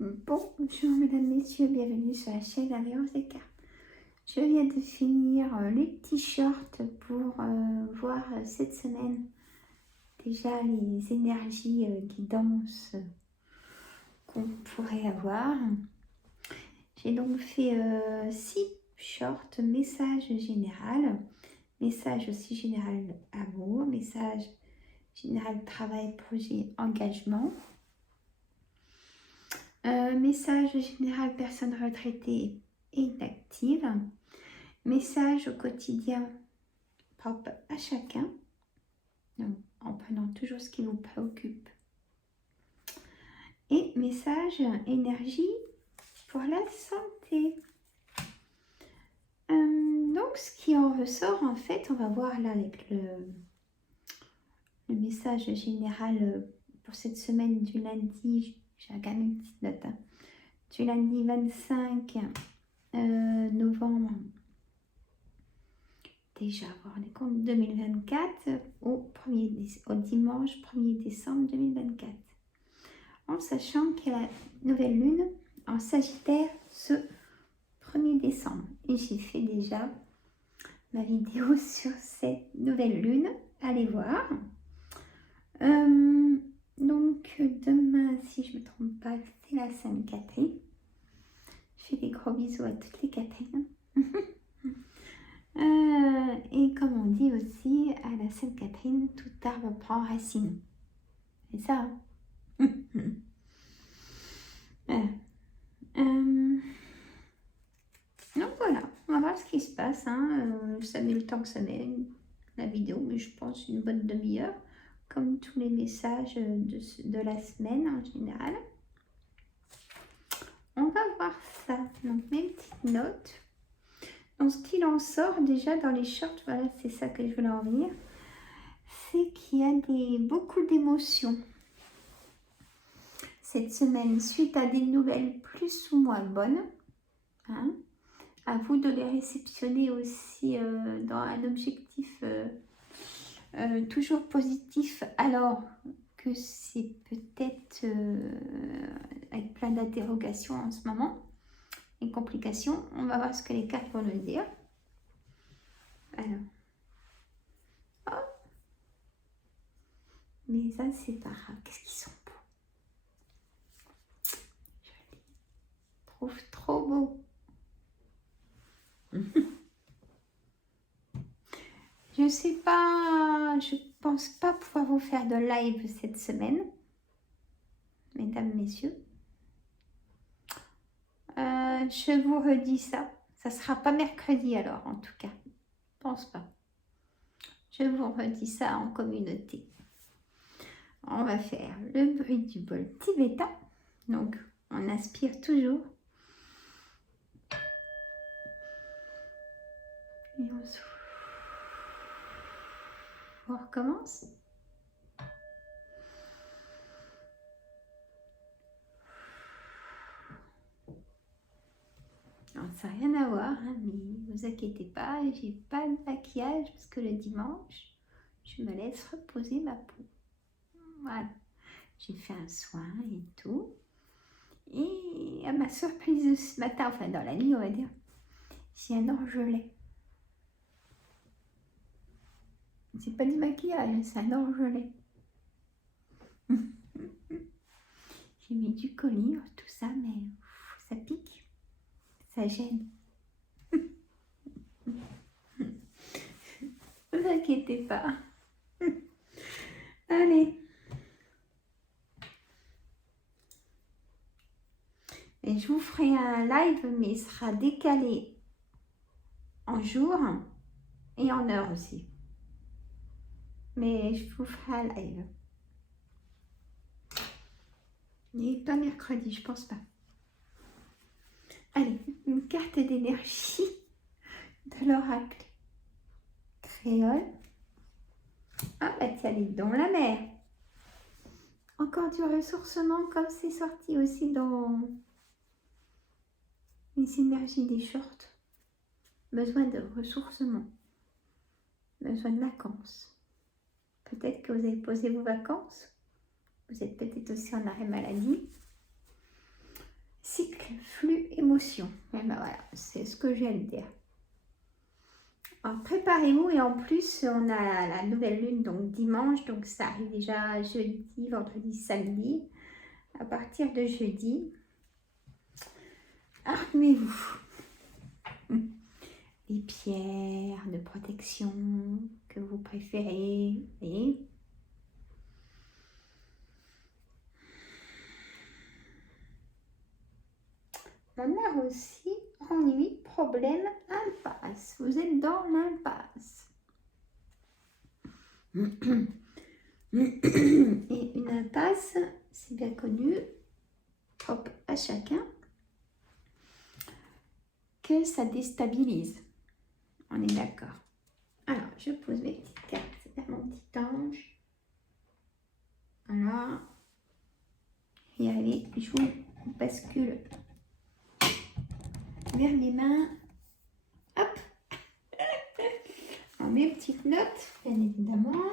Bonjour mesdames, messieurs, bienvenue sur la chaîne Alliance des cartes. Je viens de finir les t-shirts pour voir cette semaine déjà les énergies guidances qu'on pourrait avoir. J'ai donc fait 6 shorts, message général, message aussi général amour, message général travail, projet, engagement. Message général personne retraitée et inactive. Message au quotidien propre à chacun. Donc, en prenant toujours ce qui vous préoccupe. Et message énergie pour la santé. Donc ce qui en ressort en fait, on va voir là avec le message général pour cette semaine du lundi. J'ai regardé une petite note. Du lundi 25 novembre, déjà, vous vous rendez compte, 2024, au dimanche 1er décembre 2024. En sachant qu'il y a la nouvelle lune en Sagittaire ce 1er décembre. Et j'ai fait déjà ma vidéo sur cette nouvelle lune. Allez voir. Donc demain, si je ne me trompe pas, c'est la Sainte Catherine. Je fais des gros bisous à toutes les Catherines. Et comme on dit aussi, à la Sainte Catherine, tout arbre prend racine. C'est ça. Voilà. Donc voilà, on va voir ce qui se passe. Ça met le temps que ça met la vidéo, mais je pense une bonne demi-heure, comme tous les messages de la semaine en général. On va voir ça. Donc mes petites notes. Donc ce qu'il en sort déjà dans les shorts, voilà, c'est ça que je voulais en venir, c'est qu'il y a beaucoup d'émotions cette semaine suite à des nouvelles plus ou moins bonnes. À vous de les réceptionner aussi dans un objectif toujours positif, alors que c'est peut-être avec plein d'interrogations en ce moment et complications. On va voir ce que les cartes vont nous dire. Alors, oh. Mais ça c'est pas grave, qu'est-ce qu'ils sont beaux. Je les trouve trop beaux. Je sais pas, je pense pas pouvoir vous faire de live cette semaine, mesdames, messieurs. Je vous redis ça. Ça sera pas mercredi alors, en tout cas. Je pense pas. Je vous redis ça en communauté. On va faire le bruit du bol tibétain. Donc, on inspire toujours. Et on souffle. On recommence. Alors, ça n'a rien à voir, mais ne vous inquiétez pas, j'ai pas de maquillage parce que le dimanche, je me laisse reposer ma peau. Voilà. J'ai fait un soin et tout. Et à ma surprise de ce matin, enfin dans la nuit on va dire, j'ai un orgelet. C'est pas du maquillage, c'est un orgelet. J'ai mis du collyre, tout ça, mais ça pique, ça gêne. Ne vous inquiétez pas. Allez. Et je vous ferai un live, mais il sera décalé en jour et en heure aussi. Mais je vous ferai un live. Mais pas mercredi, je pense pas. Allez, une carte d'énergie de l'oracle créole. Ah bah tiens, les dons la mer. Encore du ressourcement comme c'est sorti aussi dans les énergies des shorts. Besoin de ressourcement. Besoin de vacances. Peut-être que vous avez posé vos vacances. Vous êtes peut-être aussi en arrêt maladie. cycle, flux, émotion. Et ben voilà, c'est ce que je viens de dire. Alors préparez-vous et en plus on a la nouvelle lune donc dimanche, donc ça arrive déjà jeudi, vendredi, samedi. À partir de jeudi, armez-vous. Les pierres de protection que vous préférez. Et on a aussi ennui, problème, impasse. Vous êtes dans l'impasse. Et une impasse, c'est bien connu, propre à chacun, que ça déstabilise. On est d'accord. Alors, je pose mes petites cartes vers mon petit ange. Voilà. Et allez, je vous bascule vers les mains. Hop. Alors, mes petites notes, bien évidemment.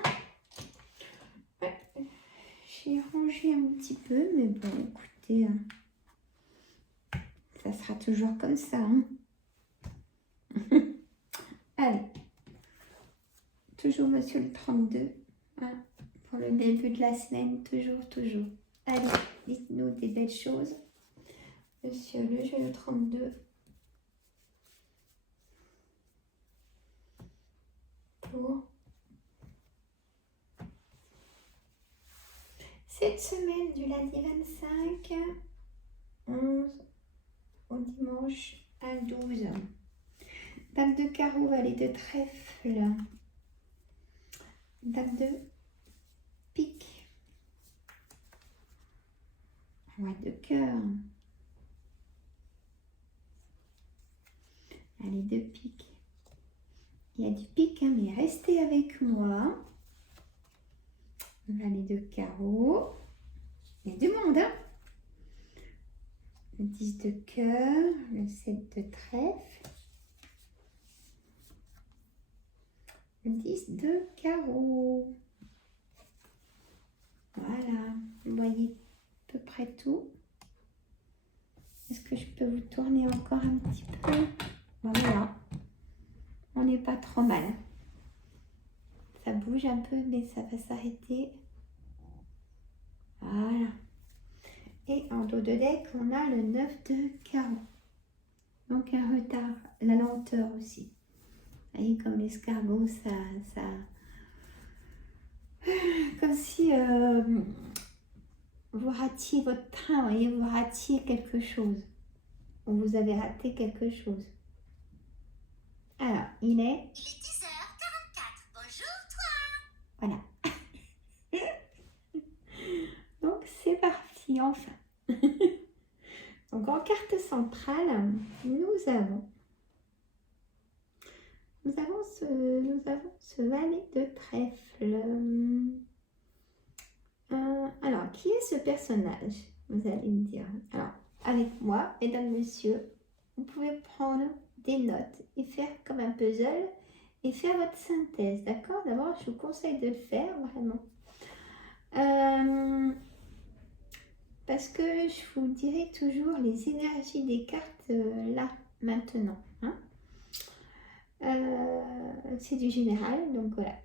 J'ai rangé un petit peu, mais bon, écoutez, ça sera toujours comme ça. Hein. Allez. Toujours monsieur le 32. Hein, pour le début de la semaine, toujours. Allez, dites-nous des belles choses. Monsieur le jeu le 32. Pour cette semaine du lundi 25, 11 au dimanche à 12. Dame de carreau, valet de trèfle. Dame de pique. Roi de cœur. Valet de pique. Il y a du pique, hein, mais restez avec moi. Valet de carreau. Il y a du monde, hein. Le 10 de cœur, le 7 de trèfle. Le 10 de carreau. Voilà, vous voyez à peu près tout. Est-ce que je peux vous tourner encore un petit peu? Voilà, on n'est pas trop mal. Ça bouge un peu, mais ça va s'arrêter. Voilà. Et en dos de deck, on a le 9 de carreau. Donc un retard, la lenteur aussi. Vous voyez, comme l'escargot, ça... Comme si vous ratiez votre train, vous voyez, vous ratiez quelque chose. Ou vous avez raté quelque chose. Alors, il est 10h44. Bonjour, toi. Voilà. Donc, c'est parti, enfin. Donc, en carte centrale, nous avons ce valet de trèfle. Alors, qui est ce personnage? Vous allez me dire. Alors, avec moi, mesdames, messieurs, vous pouvez prendre des notes et faire comme un puzzle et faire votre synthèse, d'accord? D'abord, je vous conseille de le faire, vraiment. Parce que je vous dirai toujours les énergies des cartes là, maintenant. Hein? C'est du général, donc voilà.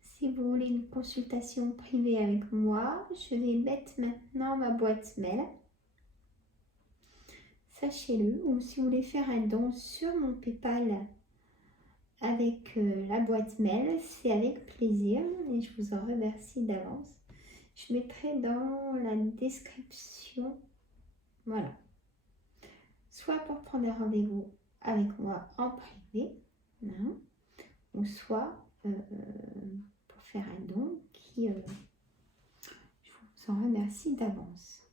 Si vous voulez une consultation privée avec moi, je vais mettre maintenant ma boîte mail. Sachez-le, ou si vous voulez faire un don sur mon PayPal avec la boîte mail, c'est avec plaisir et je vous en remercie d'avance. Je mettrai dans la description, voilà, soit pour prendre un rendez-vous avec moi en privé, hein, ou soit pour faire un don qui, je vous en remercie d'avance.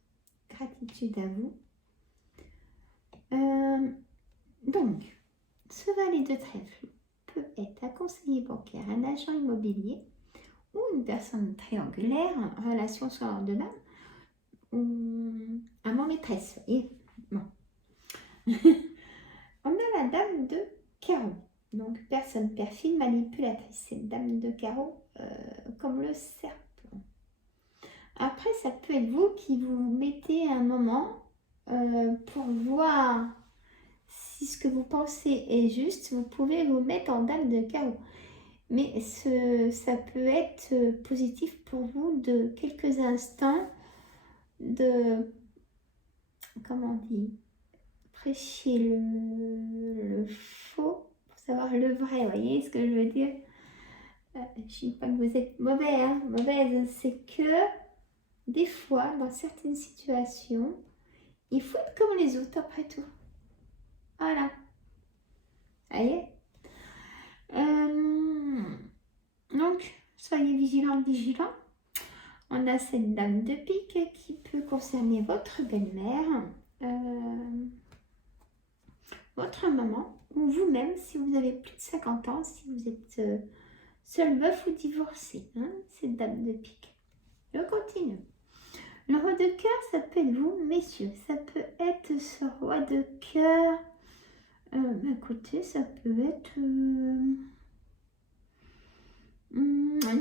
Gratitude à vous. Donc, ce valet de trèfle peut être un conseiller bancaire, un agent immobilier ou une personne triangulaire en relation sur l'ordonnance ou un mot maîtresse. Et bon. On a la dame de carreau. Donc, personne perfide, manipulatrice. C'est dame de carreau comme le serpent. Après, ça peut être vous qui vous mettez un moment pour voir si ce que vous pensez est juste. Vous pouvez vous mettre en dame de carreau. Mais ça peut être positif pour vous de quelques instants de, comment on dit, prêcher le faux pour savoir le vrai. Vous voyez ce que je veux dire? Je ne dis pas que vous êtes mauvais, hein, mauvaise. C'est que des fois, dans certaines situations, il faut être comme les autres après tout. Voilà. Vous voyez? Donc, soyez vigilants. On a cette dame de pique qui peut concerner votre belle-mère, votre maman, ou vous-même si vous avez plus de 50 ans, si vous êtes seul veuf ou divorcé. Hein, cette dame de pique. Je continue. Le roi de cœur, ça peut être vous, messieurs. Ça peut être ce roi de cœur. Écoutez, ça peut être une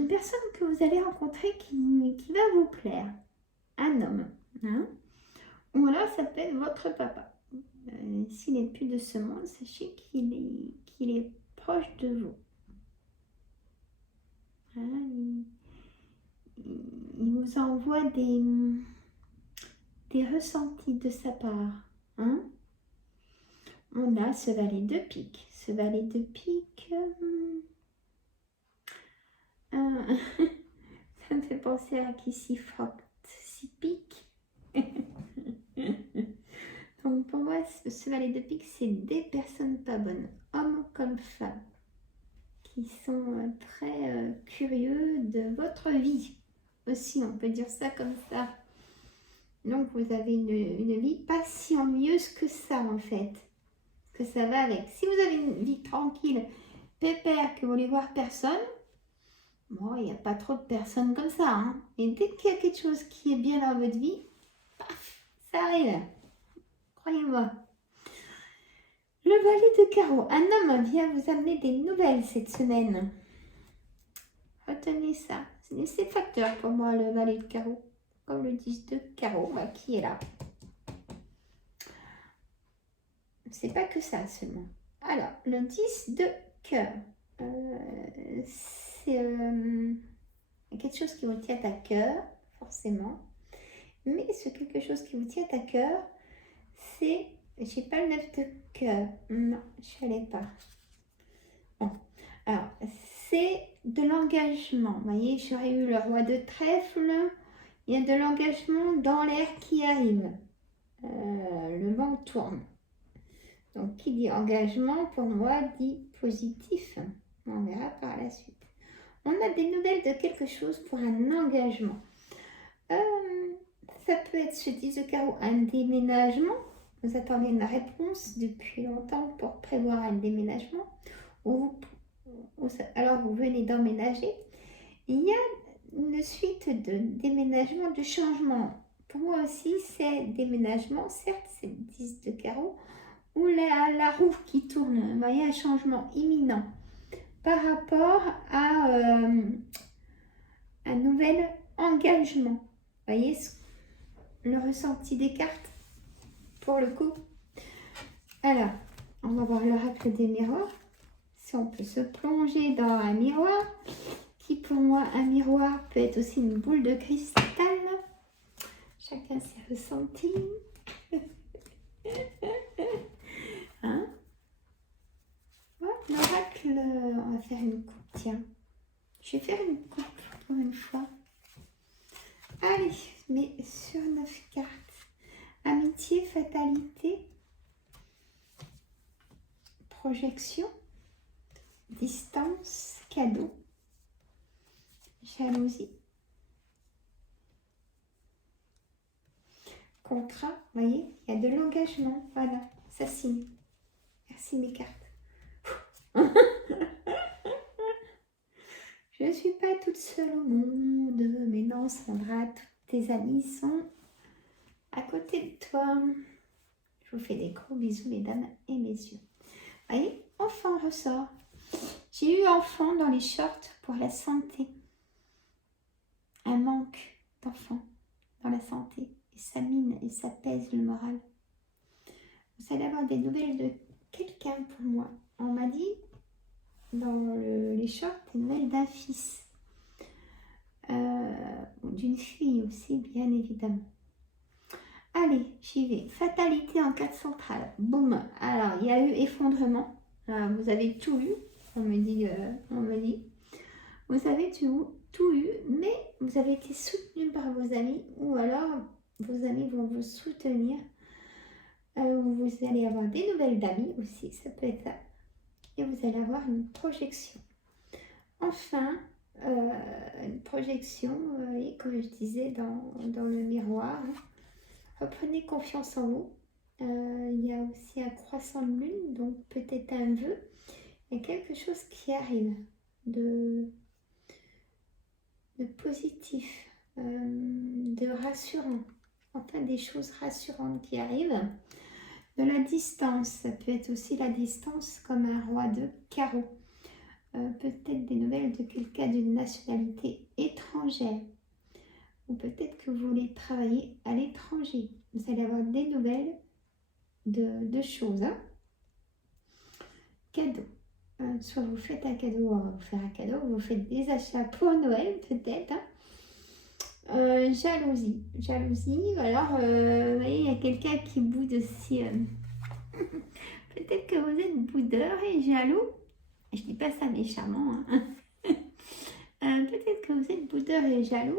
personne que vous allez rencontrer qui va vous plaire. Un homme. Hein? Ou alors, ça peut être votre papa. S'il n'est plus de ce monde, sachez qu'il est proche de vous. Hein? Il vous envoie des ressentis de sa part. Hein? On a ce valet de pique. Ce valet de pique, ça me fait penser à qui s'y frotte, s'y pique. Donc pour moi, ce valet de pique, c'est des personnes pas bonnes, hommes comme femmes, qui sont très curieux de votre vie. Aussi, on peut dire ça comme ça. Donc vous avez une vie pas si ennuyeuse que ça en fait. Que ça va avec. Si vous avez une vie tranquille, pépère, que vous voulez voir personne, bon, il n'y a pas trop de personnes comme ça. Hein. Et dès qu'il y a quelque chose qui est bien dans votre vie, paf, ça arrive. Croyez-moi. Le valet de carreau. Un homme vient vous amener des nouvelles cette semaine. Retenez ça. C'est facteur pour moi, le valet de carreau. Comme le 10 de carreau, qui est là. C'est pas que ça seulement. Alors, le 10 de cœur. C'est quelque chose qui vous tient à cœur, forcément. Mais ce quelque chose qui vous tient à cœur, c'est... J'ai pas le 9 de cœur. Non, je ne l'ai pas. Bon. Alors, c'est de l'engagement. Vous voyez, j'aurais eu le roi de trèfle. Il y a de l'engagement dans l'air qui arrive. Le vent tourne. Donc, qui dit engagement, pour moi, dit positif. On verra par la suite. On a des nouvelles de quelque chose pour un engagement. Ça peut être, je dis de carreau, un déménagement. Vous attendez une réponse depuis longtemps pour prévoir un déménagement. Alors, vous venez d'emménager. Il y a une suite de déménagements, de changements. Pour moi aussi, c'est déménagement. Certes, c'est 10 de carreau. Ou la roue qui tourne. Vous voyez, un changement imminent par rapport à un nouvel engagement. Vous voyez le ressenti des cartes pour le coup. Alors, on va voir l'oracle des miroirs. Si on peut se plonger dans un miroir, qui pour moi, un miroir peut être aussi une boule de cristal. Chacun ses ressentis. Hein? Ouais, l'oracle, on va faire une coupe, tiens. Je vais faire une coupe pour une fois. Allez, mais sur 9 cartes. Amitié, fatalité, projection, distance, cadeau, jalousie, contrat, vous voyez, il y a de l'engagement, voilà, ça signe. Merci mes cartes. Je ne suis pas toute seule au monde, mais non Sandra, tous tes amis sont à côté de toi. Je vous fais des gros bisous mesdames et messieurs. Voyez, enfant ressort. J'ai eu enfant dans les shorts pour la santé. Un manque d'enfants. santé. Et ça mine et ça pèse le moral. Vous allez avoir des nouvelles de quelqu'un pour moi. On m'a dit dans les shorts des nouvelles d'un fils. D'une fille aussi, bien évidemment. Allez, j'y vais. Fatalité en 4 centrales. Boum. Alors, il y a eu effondrement. Alors, vous avez tout eu. On me dit. Vous avez tout eu, mais vous avez été soutenu par vos amis. Ou alors, vos amis vont vous soutenir. Vous allez avoir des nouvelles d'amis aussi. Ça peut être ça. Et vous allez avoir une projection. Enfin, une projection, et comme je disais, dans le miroir. Reprenez confiance en vous. Il y a aussi un croissant de lune, donc peut-être un vœu. Il y a quelque chose qui arrive de positif, de rassurant. Enfin, des choses rassurantes qui arrivent. De la distance, ça peut être aussi la distance comme un roi de carreau. Peut-être des nouvelles de quelqu'un d'une nationalité étrangère. Ou peut-être que vous voulez travailler à l'étranger. Vous allez avoir des nouvelles de choses. Hein. Cadeau. Soit vous faites un cadeau, on va vous faire un cadeau. Vous faites des achats pour Noël, peut-être. Hein. Jalousie. Jalousie. Alors, vous voyez, il y a quelqu'un qui boude aussi. Peut-être que vous êtes boudeur et jaloux. Je dis pas ça méchamment. Hein. Peut-être que vous êtes boudeur et jaloux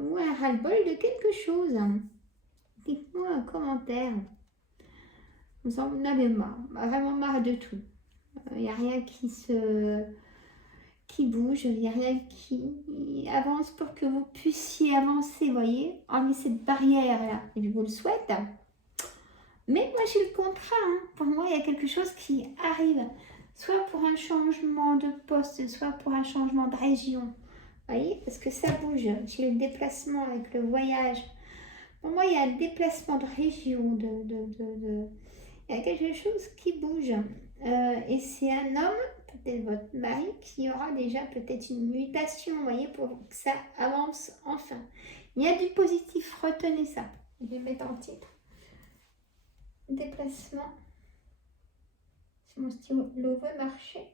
ou un ras-le-bol de quelque chose. Dites-moi un commentaire. Vous en avez marre, vraiment marre de tout. Il n'y a rien qui bouge, il n'y a rien qui avance pour que vous puissiez avancer, vous voyez, hormis cette barrière-là. Je vous le souhaite. Mais moi, j'ai le contrat. Hein. Pour moi, il y a quelque chose qui arrive. Soit pour un changement de poste, soit pour un changement de région. Vous voyez, parce que ça bouge. J'ai le déplacement avec le voyage. Pour moi, il y a un déplacement de région. Il y a quelque chose qui bouge. Et c'est un homme, peut-être votre mari, qui aura déjà peut-être une mutation, vous voyez, pour que ça avance enfin. Il y a du positif, retenez ça. Je vais mettre en titre. Déplacement. Si mon stylo veut marcher.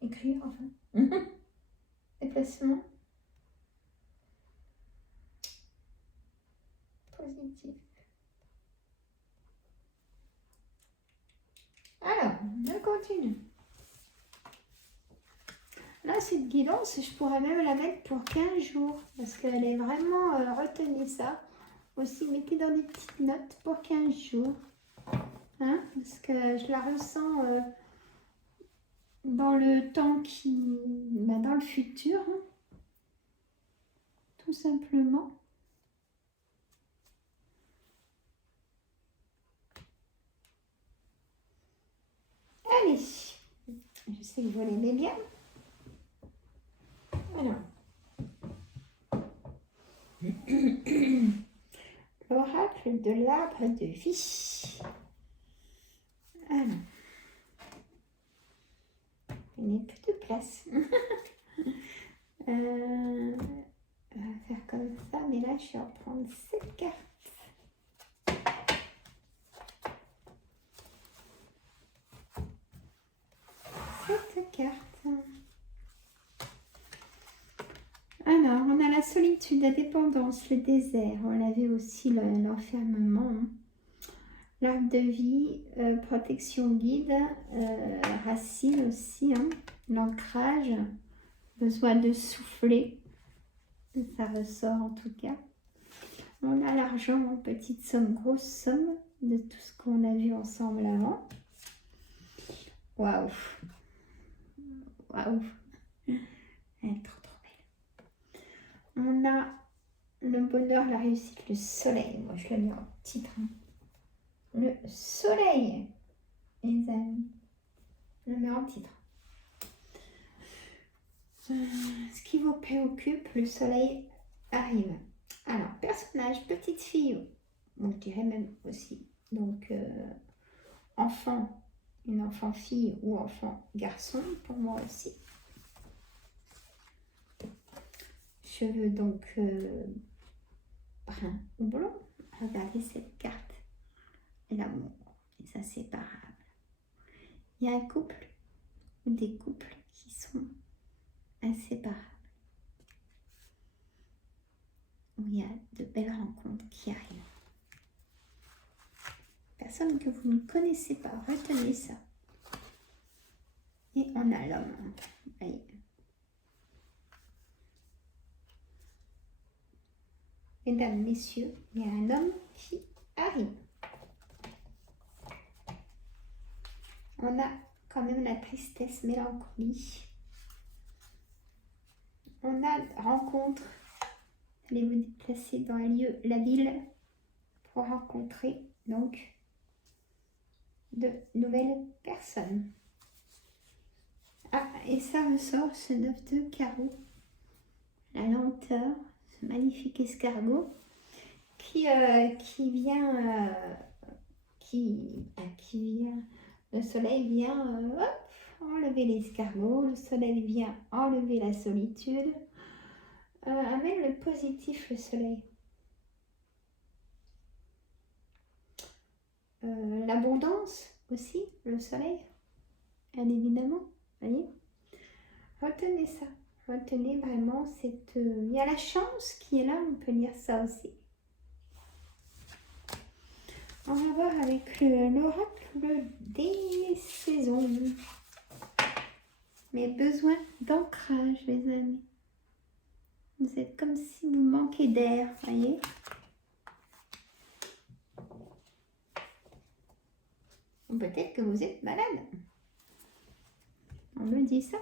Écrire, enfin. Déplacement. Positif. Alors, je continue. Là, cette guidance, je pourrais même la mettre pour 15 jours. Parce qu'elle est vraiment... retenez ça. Aussi, mettez dans des petites notes pour 15 jours. Hein, parce que je la ressens dans le temps dans le futur. Hein, tout simplement. Allez, je sais que vous l'aimez bien. Alors. L'oracle de l'arbre de vie. Alors. Il n'y a plus de place. On va faire comme ça, mais là, je vais en prendre 7 cartes. Cette carte. Alors, on a la solitude, la dépendance, le désert. On avait aussi l'enfermement. L'arbre de vie, protection guide, racine aussi, hein, l'ancrage, besoin de souffler. Ça ressort en tout cas. On a l'argent, petite somme, grosse somme de tout ce qu'on a vu ensemble avant. Waouh! Waouh! Elle est trop belle. On a le bonheur, la réussite, le soleil. Moi, je le mets en titre. Hein. Le soleil, les amis. Je le mets en titre. Ce qui vous préoccupe, le soleil arrive. Alors, personnage, petite fille, bon, je dirais même aussi. Donc, enfant, une enfant fille ou enfant garçon, pour moi aussi. Cheveux donc brun ou blanc. Regardez cette carte. L'amour, les inséparables. Il y a un couple ou des couples qui sont inséparables. Où il y a de belles rencontres qui arrivent. Personne que vous ne connaissez pas, retenez ça. Et on a l'homme. Voyez. Mesdames, messieurs, il y a un homme qui arrive. On a quand même la tristesse, mélancolie. On a rencontre. Allez vous déplacer dans un lieu, la ville, pour rencontrer donc de nouvelles personnes. Ah, et ça ressort ce 9 de carreau. La lenteur, ce magnifique escargot qui vient, le soleil vient enlever l'escargot, le soleil vient enlever la solitude, amène le positif, le soleil. L'abondance aussi, le soleil, bien évidemment, voyez. Retenez ça, retenez vraiment cette... il y a la chance qui est là, on peut lire ça aussi. On va voir avec l'oracle des saisons. Mes besoins d'ancrage, mes amis. Vous êtes comme si vous manquez d'air, voyez. Ou peut-être que vous êtes malade. On me dit ça.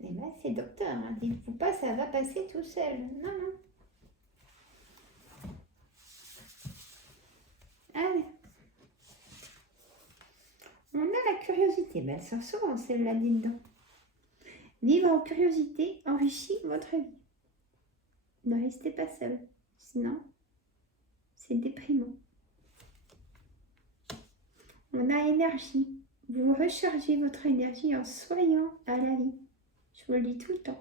Et là, c'est docteur. Hein. Dites-vous pas, ça va passer tout seul. Non, non. Allez. On a la curiosité. Ben, elle sort souvent celle-là, dites donc. Vivre en curiosité enrichit votre vie. Ne restez pas seul. Sinon, c'est déprimant. On a énergie. Vous rechargez votre énergie en souriant à la vie. Je vous le dis tout le temps.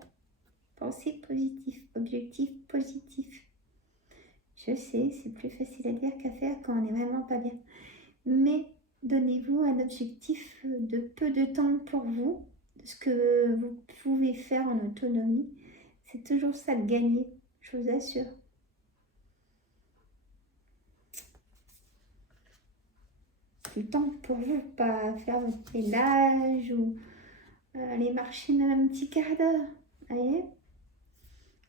Pensez positif, objectif positif. Je sais, c'est plus facile à dire qu'à faire quand on n'est vraiment pas bien. Mais donnez-vous un objectif de peu de temps pour vous, de ce que vous pouvez faire en autonomie. C'est toujours ça de gagner, je vous assure. Du temps pour vous, pas faire votre ménage ou aller marcher même un petit quart d'heure. Voyez,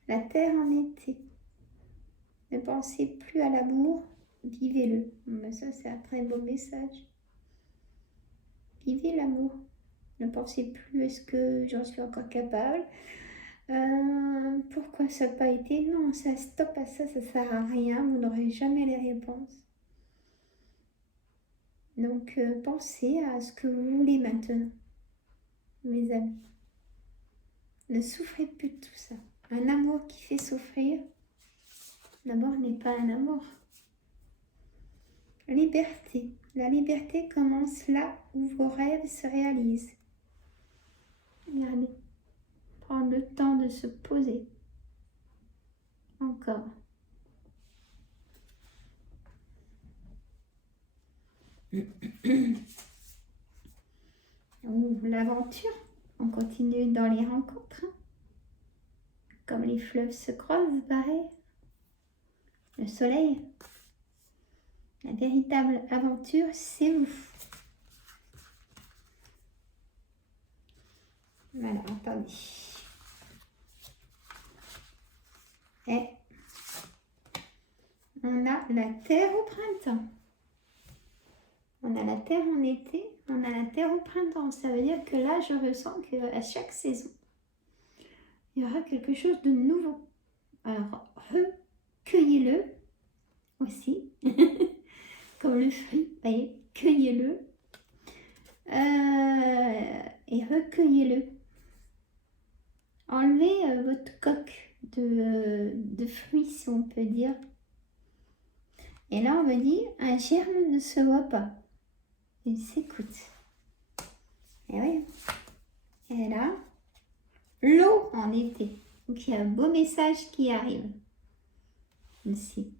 la terre en été. Ne pensez plus à l'amour, vivez-le. Mais ça, c'est un très beau message. Vivez l'amour. Ne pensez plus, est-ce que j'en suis encore capable? Pourquoi ça n'a pas été? Non, ça stop à ça, ça ne sert à rien. Vous n'aurez jamais les réponses. Donc, pensez à ce que vous voulez maintenant, mes amis. Ne souffrez plus de tout ça. Un amour qui fait souffrir, d'abord, n'est pas un amour. Liberté. La liberté commence là où vos rêves se réalisent. Regardez. Prendre le temps de se poser. Encore. L'aventure. On continue dans les rencontres. Hein. Comme les fleuves se croisent, pareil. Le soleil. La véritable aventure, c'est vous. Voilà, attendez. Et on a la terre au printemps. On a la terre en été, on a la terre au printemps. Ça veut dire que là, je ressens qu'à chaque saison, il y aura quelque chose de nouveau. Alors, recueillez-le aussi. Comme le fruit, voyez, cueillez-le. Et recueillez-le. Enlevez votre coque de fruits, si on peut dire. Et là, on me dit, un germe ne se voit pas. Il s'écoute. Et oui. Et là, l'eau en été. Donc il y a un beau message qui arrive aussi.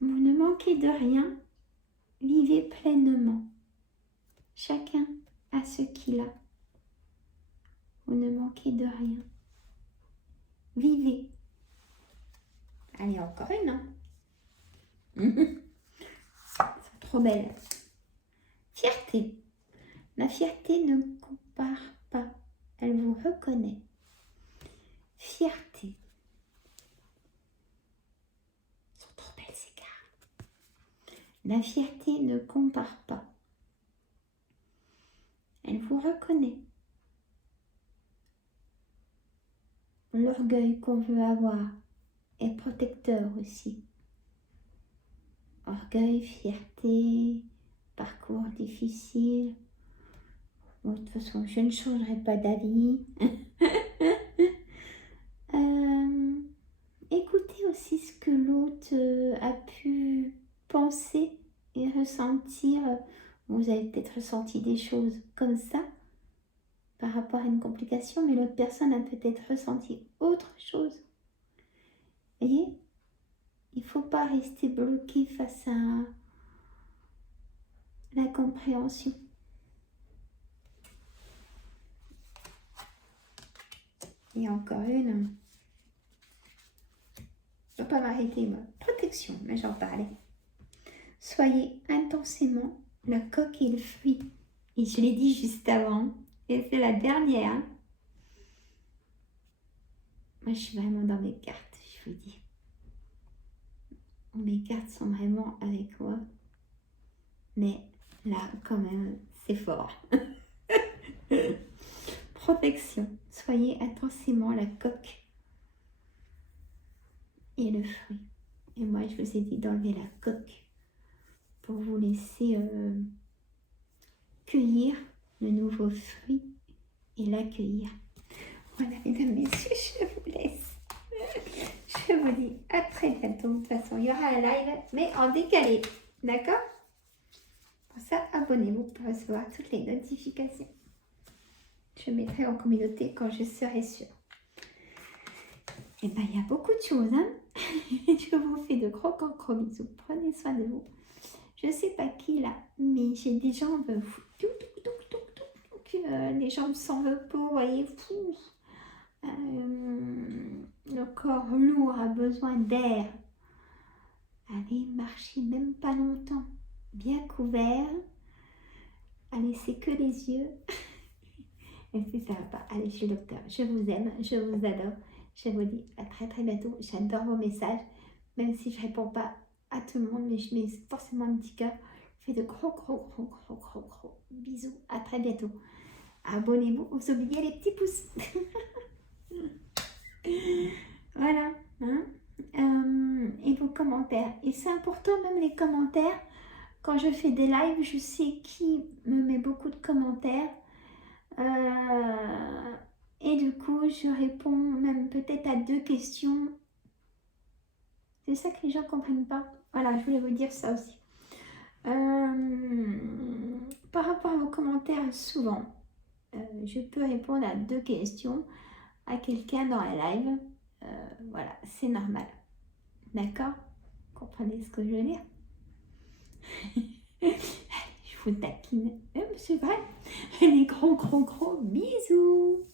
Vous ne manquez de rien, vivez pleinement. Chacun a ce qu'il a. Vous ne manquez de rien. Vivez. Allez, encore une, hein. C'est trop belle. Fierté. La fierté ne compare pas. Elle vous reconnaît. Fierté. Elles sont trop belles ces cartes. La fierté ne compare pas. Elle vous reconnaît. L'orgueil qu'on veut avoir est protecteur aussi. Orgueil, fierté, parcours difficile. Bon, de toute façon, je ne changerai pas d'avis. Écoutez aussi ce que l'autre a pu penser et ressentir. Vous avez peut-être ressenti des choses comme ça par rapport à une complication, mais l'autre personne a peut-être ressenti autre chose. Vous voyez, il ne faut pas rester bloqué face à la compréhension. Et encore une. Je ne vais pas m'arrêter, moi. Protection, mais j'en parlais. Soyez intensément la coque et le fruit. Et je l'ai dit juste avant. Et c'est la dernière. Moi, je suis vraiment dans mes cartes, je vous dis. Mes cartes sont vraiment avec moi. Mais là, quand même, c'est fort. Protection. Soyez intensément la coque et le fruit. Et moi, je vous ai dit d'enlever la coque pour vous laisser cueillir le nouveau fruit et l'accueillir. Voilà, mesdames, messieurs, je vous laisse. Je vous dis à très bientôt. De toute façon, il y aura un live, mais en décalé. D'accord? Pour ça, abonnez-vous pour recevoir toutes les notifications. Je mettrai en communauté quand je serai sûre. Et bien, il y a beaucoup de choses. Hein. Je vous fais de gros bisous. Prenez soin de vous. Je ne sais pas qui là, mais j'ai des jambes. Les jambes sans repos, vous voyez. Le corps lourd a besoin d'air. Allez, marchez même pas longtemps. Bien couvert. Allez, c'est que les yeux. Et si ça va pas, allez chez le docteur. Je vous aime, je vous adore. Je vous dis à très très bientôt. J'adore vos messages. Même si je ne réponds pas à tout le monde, mais je mets forcément un petit cœur. Je fais de gros bisous. À très bientôt. Abonnez-vous. Vous oubliez les petits pouces. Voilà. Hein. Et vos commentaires. Et c'est important même les commentaires. Quand je fais des lives, je sais qui me met beaucoup de commentaires. Et du coup, je réponds même peut-être à 2 questions. C'est ça que les gens ne comprennent pas. Voilà, je voulais vous dire ça aussi. Par rapport à vos commentaires, souvent, je peux répondre à 2 questions à quelqu'un dans un live. Voilà, c'est normal. D'accord? Vous comprenez ce que je veux dire? Je vous taquine. C'est vrai. Les gros bisous.